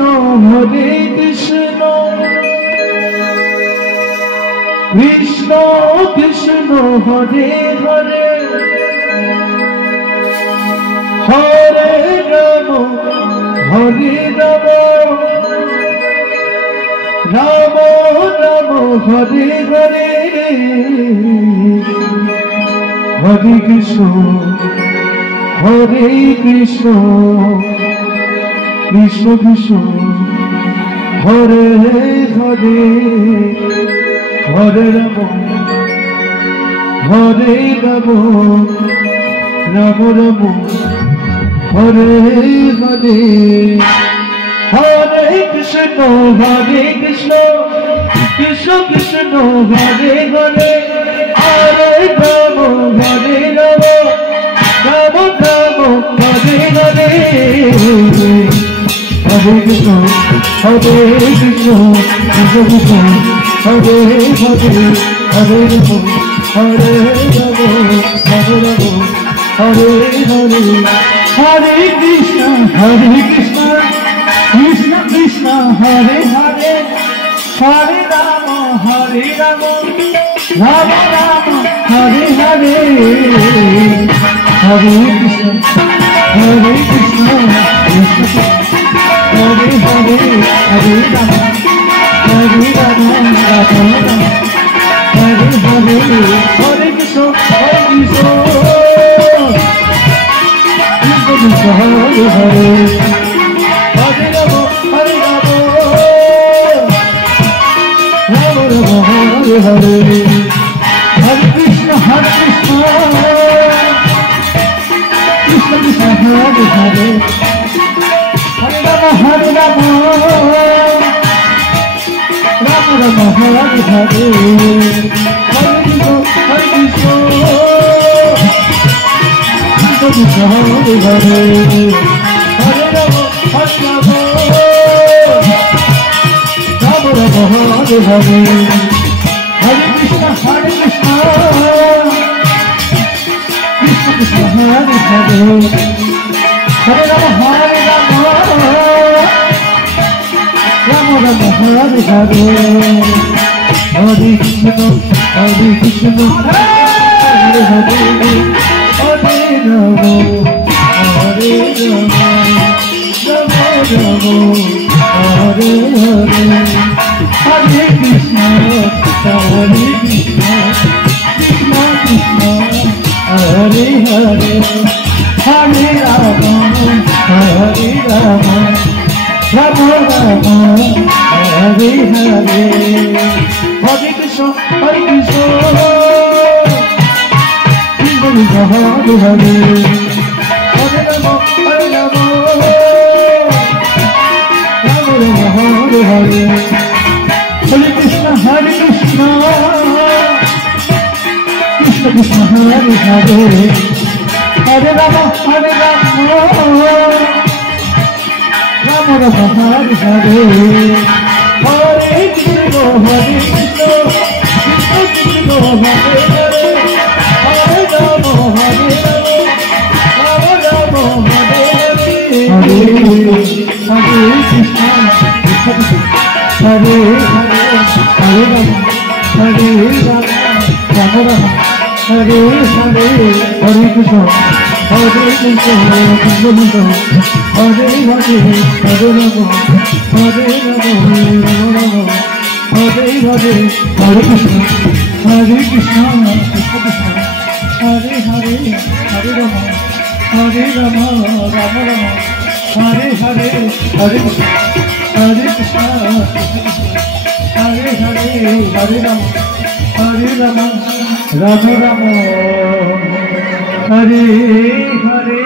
Hare Krishna Krishna Krishna Hare Hare Hare Rama Hare Rama Rama Rama Hare Hare Hare Krishna Hare Krishna Krishna Krishna Hare Hare Hare Rama Hare Rama Rama Rama Hare Hare Hare Krishna Krishna Krishna Hare Hare Hare Rama Hare Rama Rama Rama Hare Hare Hare Krishna Krishna Krishna Hare Hare Hare Rama Hare Rama Rama Rama Hare Hare Hare Krishna Krishna Krishna Hare Hare Hare Rama Hare Rama Rama Rama Hare Hare Hare Krishna Krishna Hare Hare Hare Rama Hare Rama Rama Rama Hare Hare Hare Krishna Krishna Hare Hare Hare Rama Hare Rama Rama Rama Hare Hare Hare Krishna Krishna Krishna Hare Hare Hare Rama Hare Rama Rama Rama Hare Hare Hare Krishna Krishna Hare Hare Hare Rama Hare Rama Rama Rama Hare Hare Hare Krishna Krishna Krishna Hare Hare Hare Rama Hare Rama Rama Rama Hare Hare Hare Krishna Hare Hare Hare Rama Hare Rama Rama Rama Hare Hare Hare Krishna Krishna Krishna Hare Hare Hare Rama Hare Rama Rama Rama Hare Hare Hare Krishna Hare Hare Hare Rama Hare Rama Rama Rama Hare Hare Hare Krishna Krishna Krishna Hare Hare Hare Rama Hare Rama Rama Rama Hare Hare Hare Krishna Krishna Krishna Hare Hare Hare Rama Hare Rama Rama Rama Hare Hare Hare Krishna Hare Hare Hare Rama Hare Rama Rama Rama Hare Hare Hare Krishna Krishna Krishna Hare Hare Hare Rama Hare Rama Rama Rama Hare Hare Hare Krishna Krishna Krishna Hare Hare Hare Rama Hare Rama Rama Rama Hare Hare Hare Krishna Hare Hare Hare Rama Hare Rama Rama Rama Hare Hare